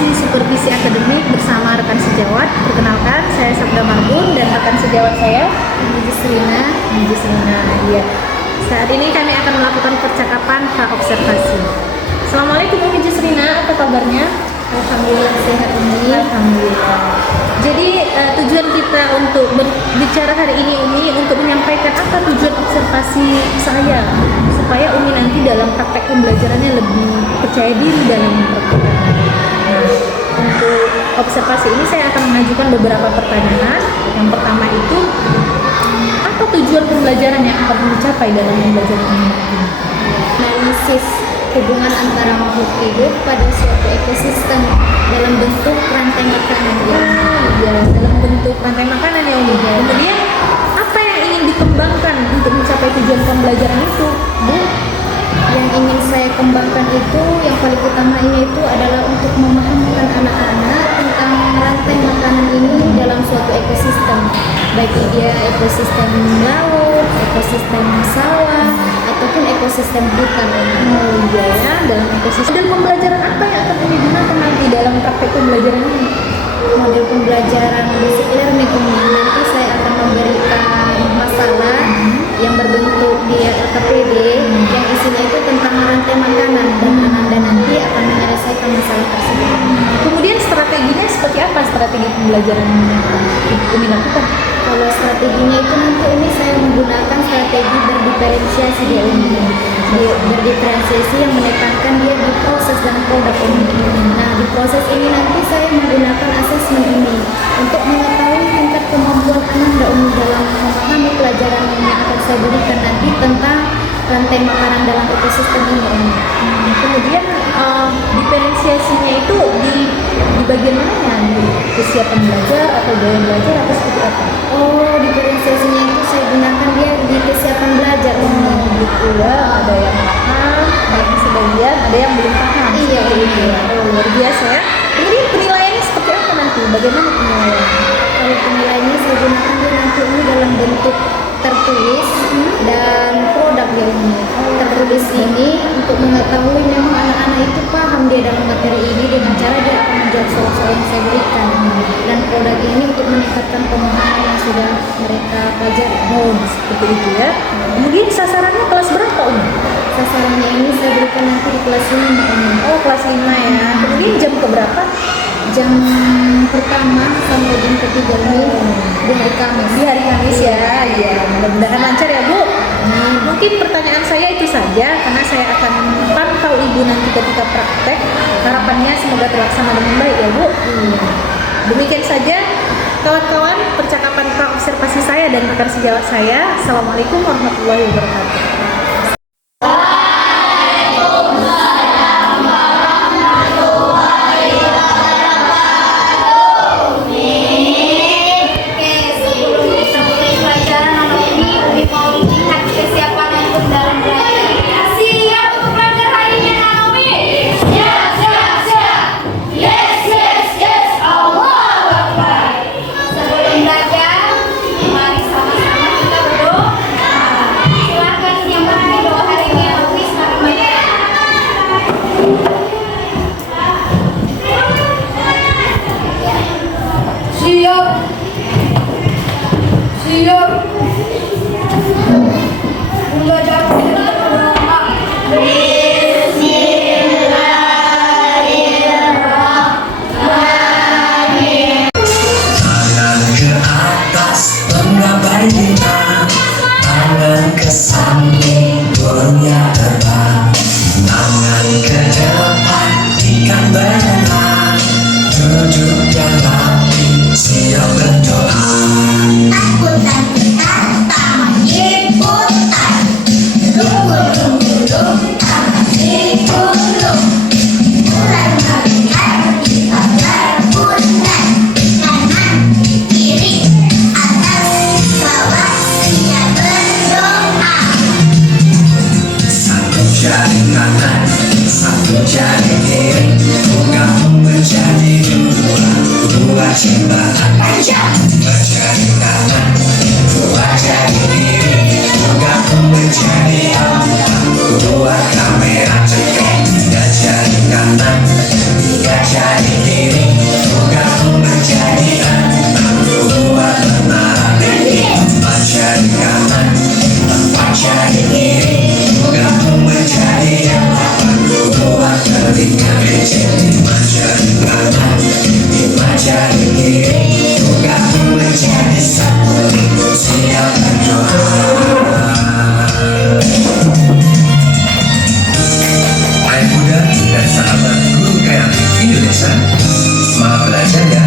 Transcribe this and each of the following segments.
Observasi Supervisi Akademik bersama rekan sejawat. Perkenalkan, saya Sabda Marbun dan rekan sejawat saya Niji Serina. Iya. Saat ini kami akan melakukan percakapan pra-observasi. Assalamualaikum Niji Serina, apa kabarnya? Alhamdulillah sehat Umi. Alhamdulillah. Jadi tujuan kita untuk berbicara hari ini Umi untuk menyampaikan apa tujuan observasi saya supaya Umi nanti dalam praktek pembelajarannya lebih percaya diri dalam praktek. Nah, untuk observasi ini saya akan mengajukan beberapa pertanyaan. Yang pertama itu, apa tujuan pembelajaran yang akan dicapai dalam pembelajaran ini? Analisis hubungan antara makhluk hidup pada suatu ekosistem dalam bentuk rantai makanan. Ya, dalam bentuk rantai makanan ya Umi. Kemudian apa yang ingin dikembangkan untuk mencapai tujuan pembelajaran itu, Bu? Yang ingin saya kembangkan itu yang paling utamanya itu adalah untuk memahamkan anak-anak tentang rantai makanan ini dalam suatu ekosistem, baik dia ekosistem laut, ekosistem sawah, ataupun ekosistem hutan. Oh iya ya, dalam ekosistem. Dan pembelajaran apa yang akan digunakan nanti dalam praktek pembelajaran ini? Model pembelajaran basic learning ini nanti saya akan memberikan masalah yang berbentuk dia LKPD yang isinya itu tentang rantai makanan dan Ananda nanti akan menyelesaikan masalah tersebut. Kemudian strateginya seperti apa strategi pembelajaran yang Umi lakukan? Kalau strateginya itu nanti ini saya menggunakan strategi berdiferensiasi dia ini. Berdiferensiasi yang menekankan dia di proses dan produk ini. Nah, di proses ini nanti saya menggunakan asesmen ini untuk mengetahui tingkat kemampuan Ananda Umi dalam memahami pelajaran yang akan saya berikan nanti tentang rantai makanan dalam ekosistem ini. Kemudian diferensiasinya itu di bagian mana? Di kesiapan belajar atau gaya belajar atau seperti apa? Oh, diferensiasinya itu saya gunakan dia di kesiapan belajar. Gitu ya, ada yang paham, ada sebagian, ada yang belum paham. Iya, iya. Oh, luar biasa ya. Kemudian penilaiannya seperti apa nanti? Bagaimana penilaian? Kalau penilaiannya saya gunakan dia nanti ini dalam bentuk tertulis dan produk ya ini. Tertulis ini untuk mengetahui memang anak-anak itu paham dia dalam materi ini dengan cara dia akan menjawab soal-soal yang saya berikan. Dan produk ini untuk meningkatkan pemahaman yang sudah mereka pelajari. Oh, seperti itu ya. Kemudian sasarannya kelas berapa Umi? Sasarannya ini saya berikan nanti di kelas 5 ini. Oh, kelas 5 ya. Kemudian jam keberapa? Jam pertama sampai jam ketiga ini di hari Kamis. Di hari Kamis ya. Iya, mudah-mudahan lancar ya Bu. Mungkin pertanyaan saya itu saja karena saya akan pantau Ibu nanti ketika praktek. Harapannya semoga terlaksana dengan baik ya Bu. Demikian saja kawan-kawan percakapan pra-observasi saya dan rekan sejawat saya. Assalamualaikum warahmatullahi wabarakatuh. Buat kamera cetek, gak jadi kanan, gak jadi bisa. Semangat belajar ya.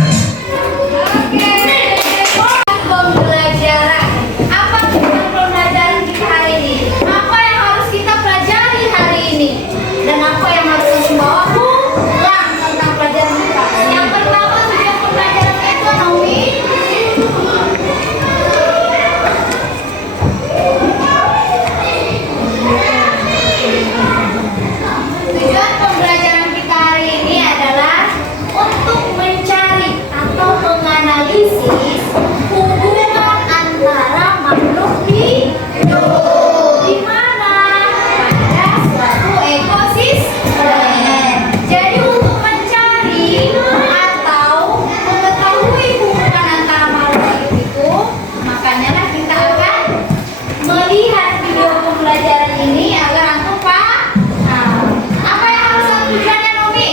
Pembelajaran. Apa tujuan pembelajaran kita hari ini? Apa yang harus kita pelajari hari ini? Dan apa yang harus kita bawa pulang tentang pelajaran kita? Yang pertama tujuan pembelajaran ekonomi. Tujuan pembelajaran kita hari ini adalah untuk mencari atau menganalisis hubungan antara makhluk hidup di mana pada suatu ekosistem. Jadi untuk mencari atau mengetahui hubungan antara makhluk hidup itu, makanya lah kita akan melihat video pembelajaran ini agar antum paham. Apa yang harus tujuannya, Nomi?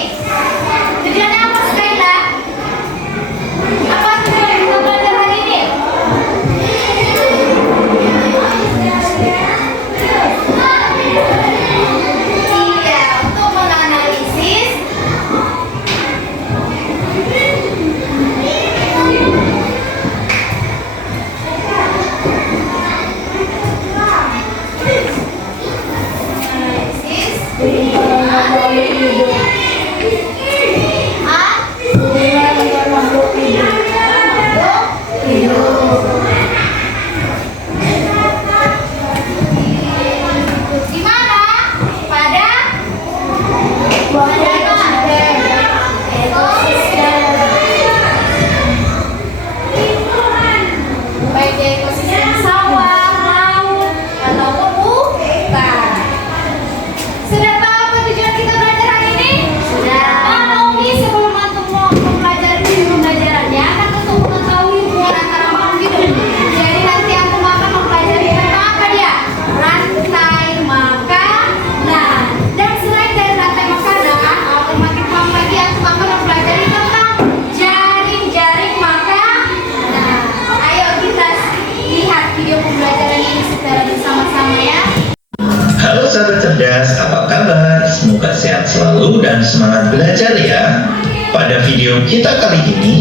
Tujuannya apa, Skyla? Apa tujuan kita belajar hari ini? Iya, untuk menganalisis di mana? Pada ekosistem. Baik di ekosistem sawah, laut, ataupun hutan. Sudah tahu apa tujuan kita belajar hari ini? Sudah. Nomi sebelum antum mau mempelajari pembelajarannya kan untuk mengetahui hubungan antara makhluk hidup. Jadi nanti antum akan mempelajari tentang apa dia? Rantai makanan. Dan selain dari rantai makanan, agar makin paham lagi antum akan mempelajari tentang jaring-jaring makanan. Ayo kita lihat video pembelajaran ini secara bersama-sama ya. Halo sahabat cerdas, apa kabar? Semoga sehat selalu dan semangat belajar ya. Pada video kita kali ini,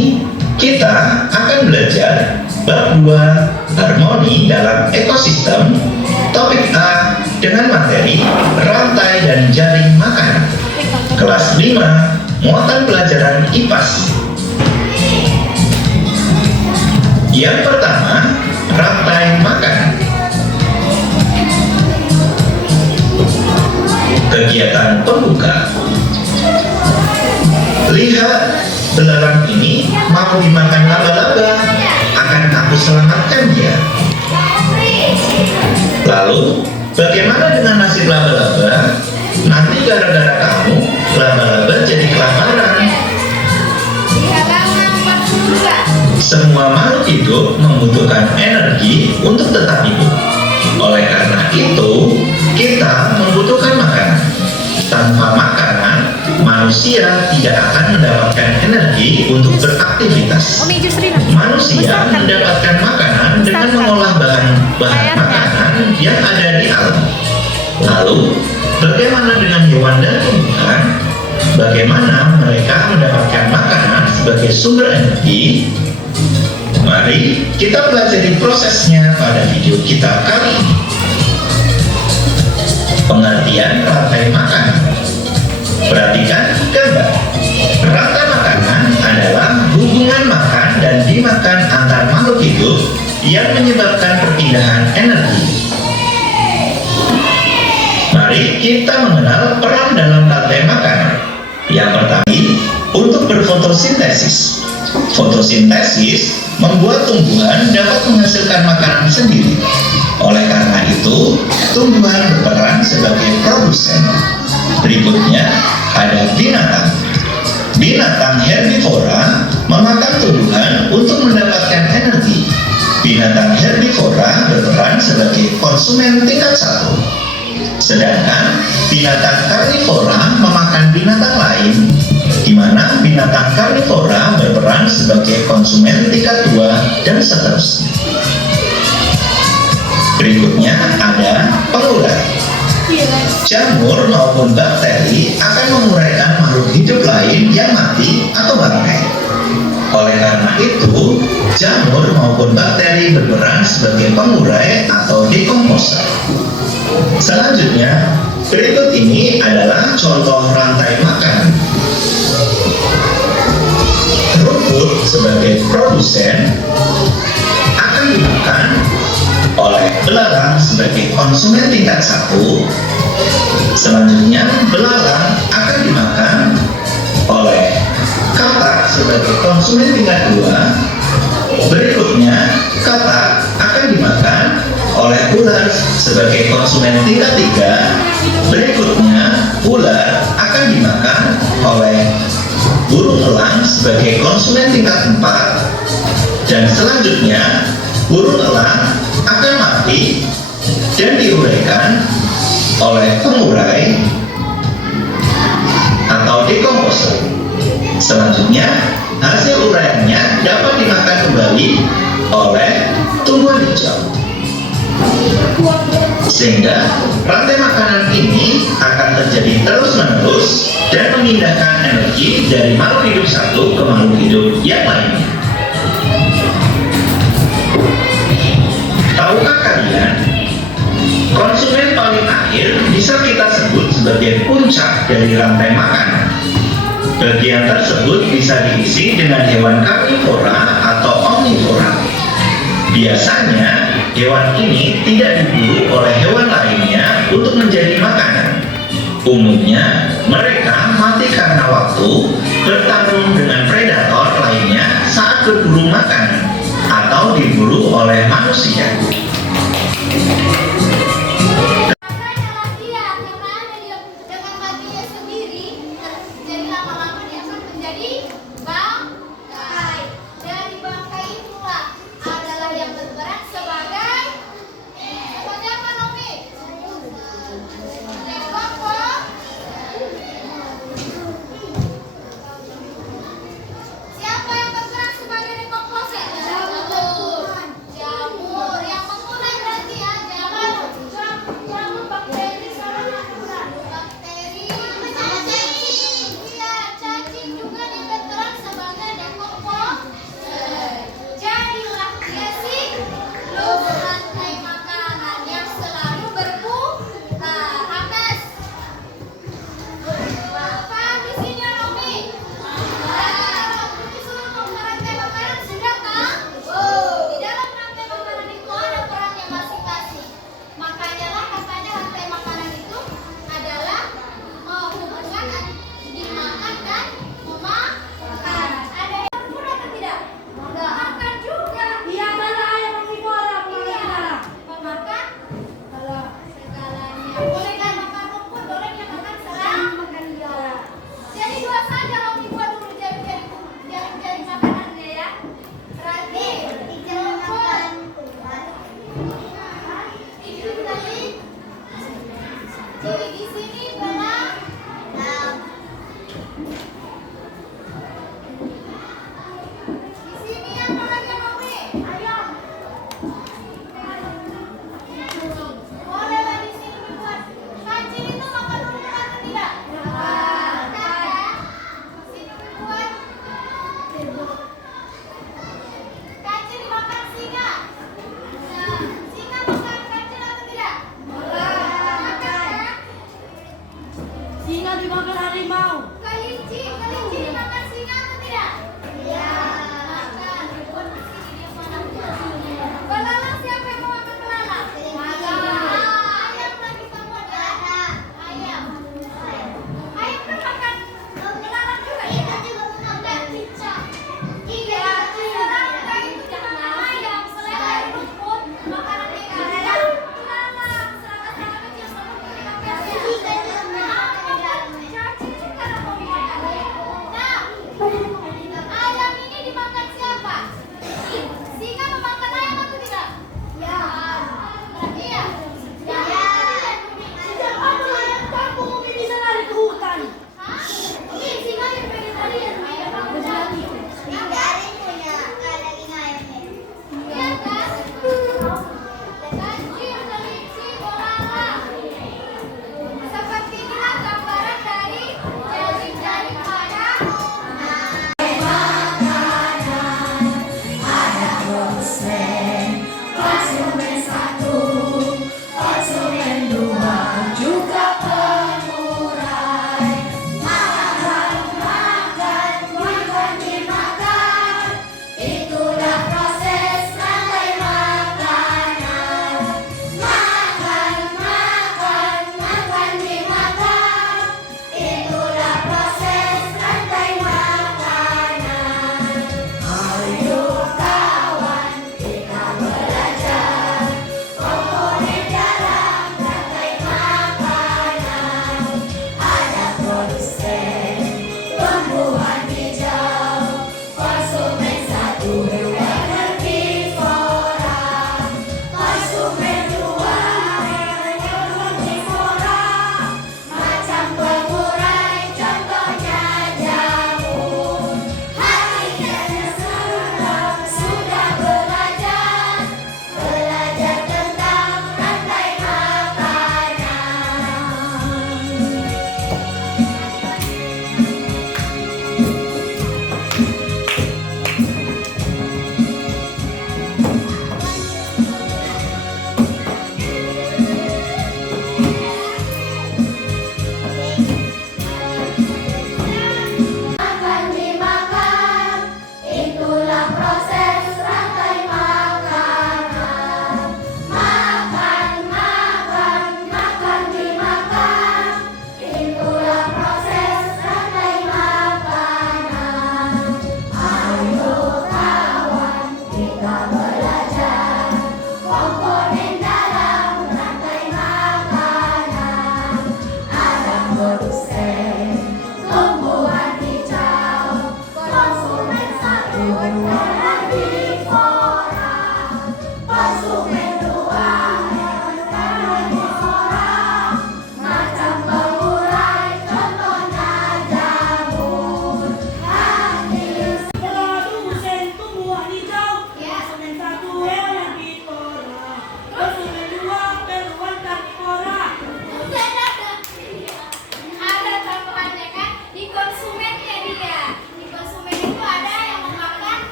kita akan belajar bab 2 harmoni dalam ekosistem. Topik A dengan materi rantai dan jaring makanan. Kelas 5, muatan pelajaran IPAS. Yang pertama, rantai makanan. Kegiatan pembuka. Lihat, belalang ini mau dimakan laba-laba. Akan aku selamatkan dia. Lalu, bagaimana dengan nasib laba-laba? Nanti gara-gara kamu, laba-laba jadi kelaparan. Di halaman 42. Semua makhluk hidup membutuhkan energi untuk tetap hidup. Oleh karena itu, kita membutuhkan makanan. Tanpa makanan, manusia tidak akan mendapatkan energi untuk beraktivitas. Manusia mendapatkan makanan dengan mengolah bahan makanan yang ada di alam. Lalu, bagaimana dengan hewan dan tumbuhan? Bagaimana mereka mendapatkan makanan sebagai sumber energi? Mari kita pelajari prosesnya pada video kita kali ini. Pengertian rantai makanan. Perhatikan gambar. Rantai makanan adalah hubungan makan dan dimakan antar makhluk hidup yang menyebabkan perpindahan energi. Mari kita mengenal peran dalam rantai makanan. Yang pertama, untuk berfotosintesis. Fotosintesis membuat tumbuhan dapat menghasilkan makanan sendiri. Oleh karena itu, tumbuhan berperan sebagai produsen. Berikutnya, ada binatang. Binatang herbivora memakan tumbuhan untuk mendapatkan energi. Binatang herbivora berperan sebagai konsumen tingkat 1. Sedangkan binatang karnivora memakan binatang lain, di mana binatang karnivora berperan sebagai konsumen tingkat 2 dan seterusnya. Berikutnya ada pengurai. Jamur maupun bakteri akan menguraikan makhluk hidup lain yang mati atau bangkai. Oleh karena itu, jamur maupun bakteri berperan sebagai pengurai atau dekomposer. Selanjutnya, berikut ini adalah contoh rantai makanan. Rumput sebagai produsen akan dimakan oleh belalang sebagai konsumen tingkat 1. Selanjutnya, belalang akan dimakan oleh katak sebagai konsumen tingkat 2. Berikutnya, katak akan dimakan oleh ular sebagai konsumen tingkat 3. Berikutnya, ular akan dimakan oleh burung elang sebagai konsumen tingkat 4. Dan selanjutnya, burung elang akan mati dan diuraikan oleh pengurai atau dekomposer. Selanjutnya, hasil uraiannya dapat dimakan kembali oleh tumbuhan hijau. Sehingga rantai makanan ini akan terjadi terus-menerus dan memindahkan energi dari makhluk hidup satu ke makhluk hidup yang lainnya. Tahukah kalian, konsumen paling akhir bisa kita sebut sebagai puncak dari rantai makanan. Bagian tersebut bisa diisi dengan hewan karnivora atau omnivora. Biasanya, hewan ini tidak diburu oleh hewan lainnya untuk menjadi makanan. Umumnya, mereka mati karena waktu bertarung dengan predator lainnya saat berburu makanan atau diburu oleh manusia.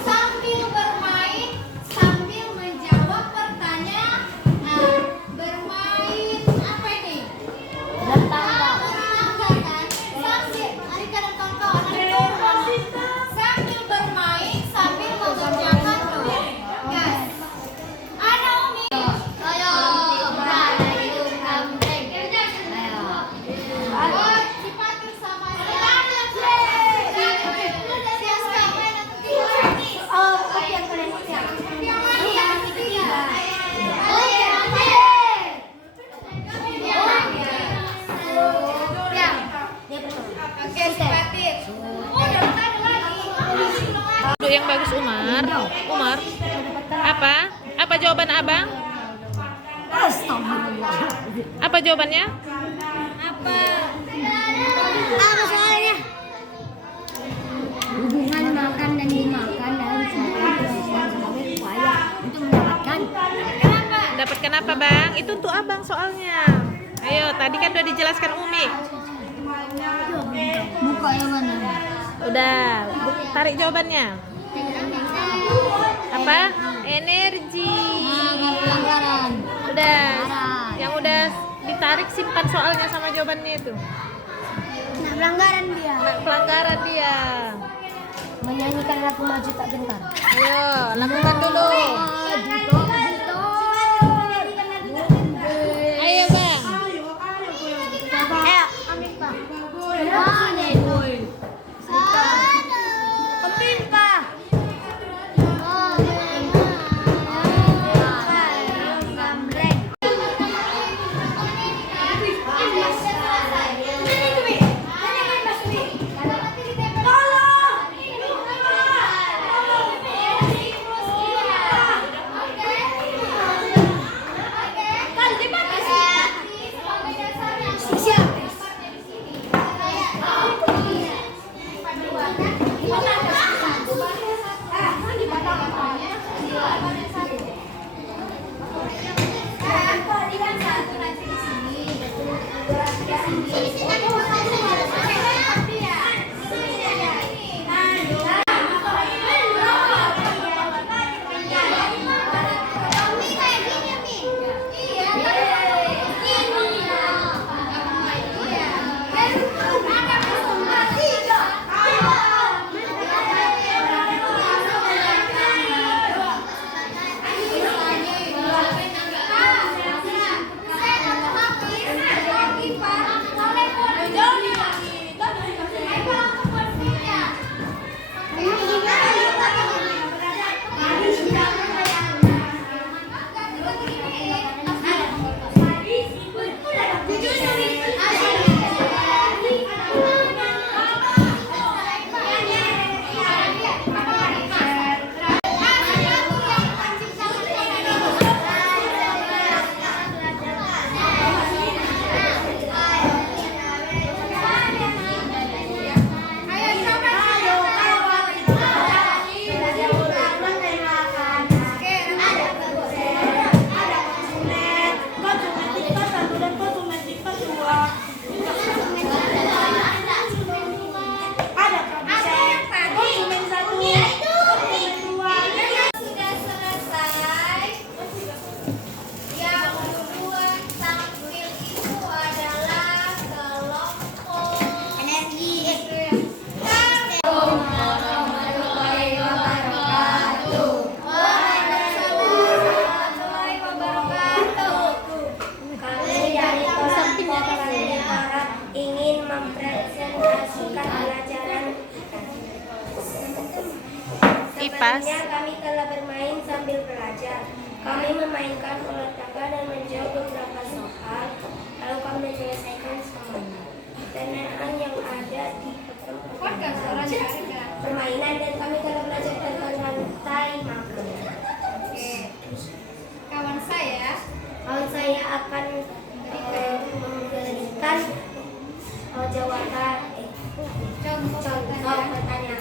Sambil bermain, sambil menjawab pertanyaan. Nah, bermain apa ini? Bertangga kan? Sambil, hari kadang kawan-kawan sambil bermain, sambil mengerjakan tugas. Ada Umi. Ayo, hidung kampleng. Ayo. Sipatin sama Duduk yang bagus Umar. Umar. Apa jawaban Abang? Apa jawabannya? apa soalnya? Hubungan makan dan dimakan dalam satu kewajiban sebagai upaya untuk mendapatkan. Dapatkan apa Bang? Itu untuk Abang soalnya. Ayo, tadi kan udah dijelaskan Umi. Buka yang mana? Udah, tarik jawabannya. Apa? Energi. Pelanggaran. Udah. Yang udah ditarik simpan soalnya sama jawabannya itu. Nah, pelanggaran dia. Pelanggaran dia. Menyanyikan lagu maju tak gentar. Ayo, lakukan dulu. Ayo Bang. IPAS. Sebelumnya kami telah bermain sambil belajar. Kami memainkan ular tangga dan menjawab beberapa soal. Lalu kami menyelesaikan semuanya. Pertanyaan yang ada di permainan dan kami telah belajar tentang rantai makan. Kawan saya akan memberikan jawaban contoh pertanyaan.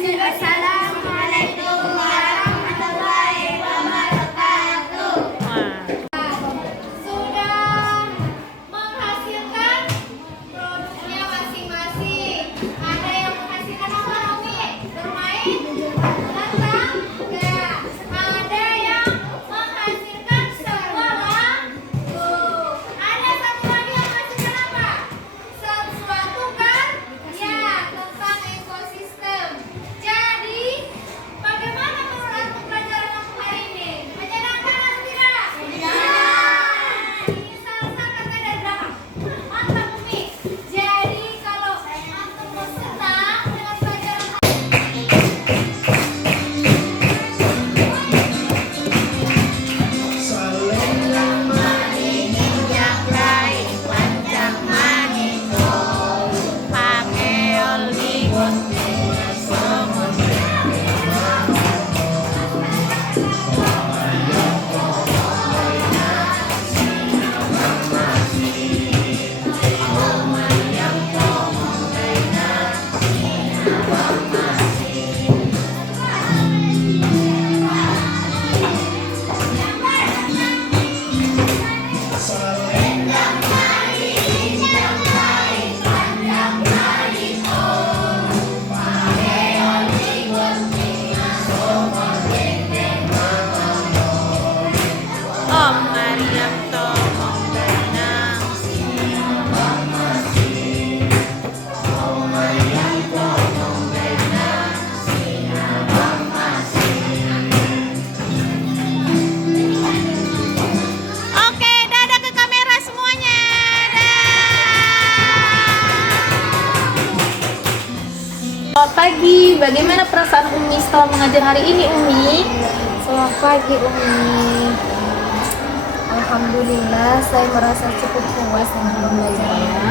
Assalamualaikum warahmatullahi wabarakatuh. Sudah menghasilkan produknya masing-masing. Ada yang menghasilkan apa, Umi? Bermain? Menantang? Enggak. Ada yang menghasilkan sebuah lagu. Ada satu lagi yang menghasilkan apa? Sesuatu kan? Ya, tentang ekosistem. Jadi, bagaimana menurut antum pelajaran untuk hari ini? Menyenangkan atau tidak? Ini salah satu kata dari belakang. Mantap, Umi. Jadi, kalau antum mau senang dengan pelajaran Oke, dadah ke kamera semuanya. Selamat pagi, bagaimana perasaan Umi setelah mengajar hari ini, Umi? Selamat pagi Umi. Alhamdulillah saya merasa cukup puas dengan pembelajarannya.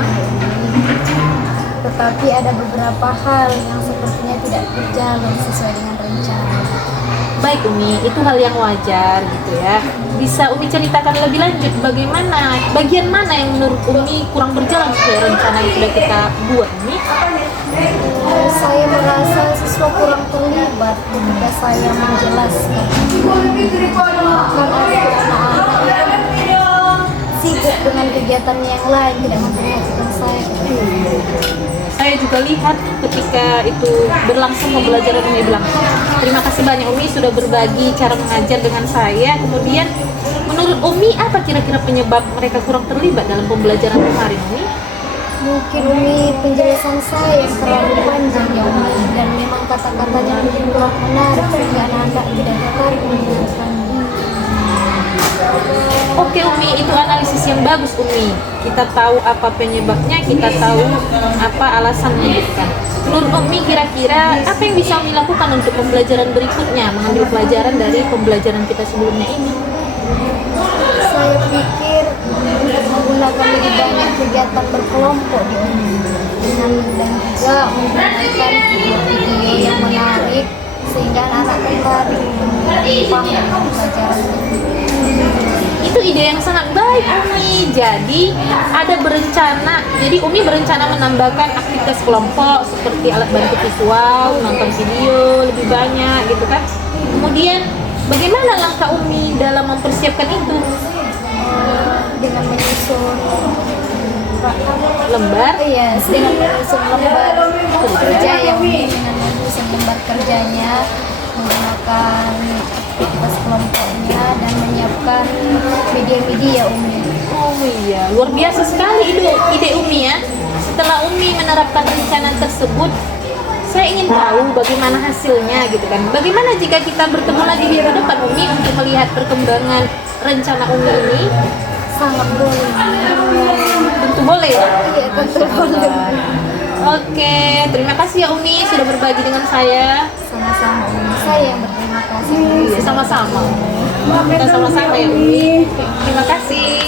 Tetapi ada beberapa hal yang sepertinya tidak berjalan sesuai dengan rencana. Baik Umi, itu hal yang wajar gitu ya. Bisa Umi ceritakan lebih lanjut bagaimana, bagian mana yang menurut Umi kurang berjalan sesuai rencana yang sudah kita buat, Umi? Saya merasa siswa kurang terlibat ketika saya menjelaskan. Kan ada anak-anak yang sibuk dengan kegiatan yang lain, tidak memperhatikan saya. Saya juga lihat ketika itu berlangsung pembelajaran, Umi bilang terima kasih banyak Umi sudah berbagi cara mengajar dengan saya. Kemudian menurut Umi apa kira-kira penyebab mereka kurang terlibat dalam pembelajaran kemarin, Umi? Mungkin Umi penjelasan saya yang terlalu panjang ya Umi, dan memang kata-katanya mungkin kurang menarik sehingga anak-anak tidak tertarik mendengarkannya. Oke Umi, itu analisis yang bagus Umi. Kita tahu apa penyebabnya, kita tahu apa alasannya gitu kan. Menurut Umi kira-kira apa yang bisa Umi lakukan untuk pembelajaran berikutnya, mengambil pelajaran dari pembelajaran kita sebelumnya ini? Saya pikir untuk menggunakan lebih banyak kegiatan berkelompok di Umi, dan juga menggunakan video yang menarik sehingga anak-anak tertarik paham dengan pelajaran ini. Itu ide yang sangat baik Umi. Jadi ada berencana, jadi Umi berencana menambahkan aktivitas kelompok seperti alat bantu visual, nonton video lebih banyak gitu kan. Kemudian bagaimana langkah Umi dalam mempersiapkan itu? Dengan menyusun Lembar? Iya, dengan menyusun lembar kerja yang dengan menyusun lembar kerjanya, menggunakan aktivitas kelompoknya dan menyiapkan media-media Umi. Oh iya, luar biasa sekali ide Umi ya. Setelah Umi menerapkan rencana tersebut, saya ingin tahu bagaimana hasilnya gitu kan. Bagaimana jika kita bertemu lagi di depan Umi untuk melihat perkembangan rencana Umi ini? Sangat boleh. Tentu boleh ya? Iya, tentu boleh. Oke, terima kasih ya Umi sudah berbagi dengan saya. Sama-sama Umi. Saya yang berterima kasih. Iya, sama-sama. Kita sama-sama ya Umi. Terima kasih.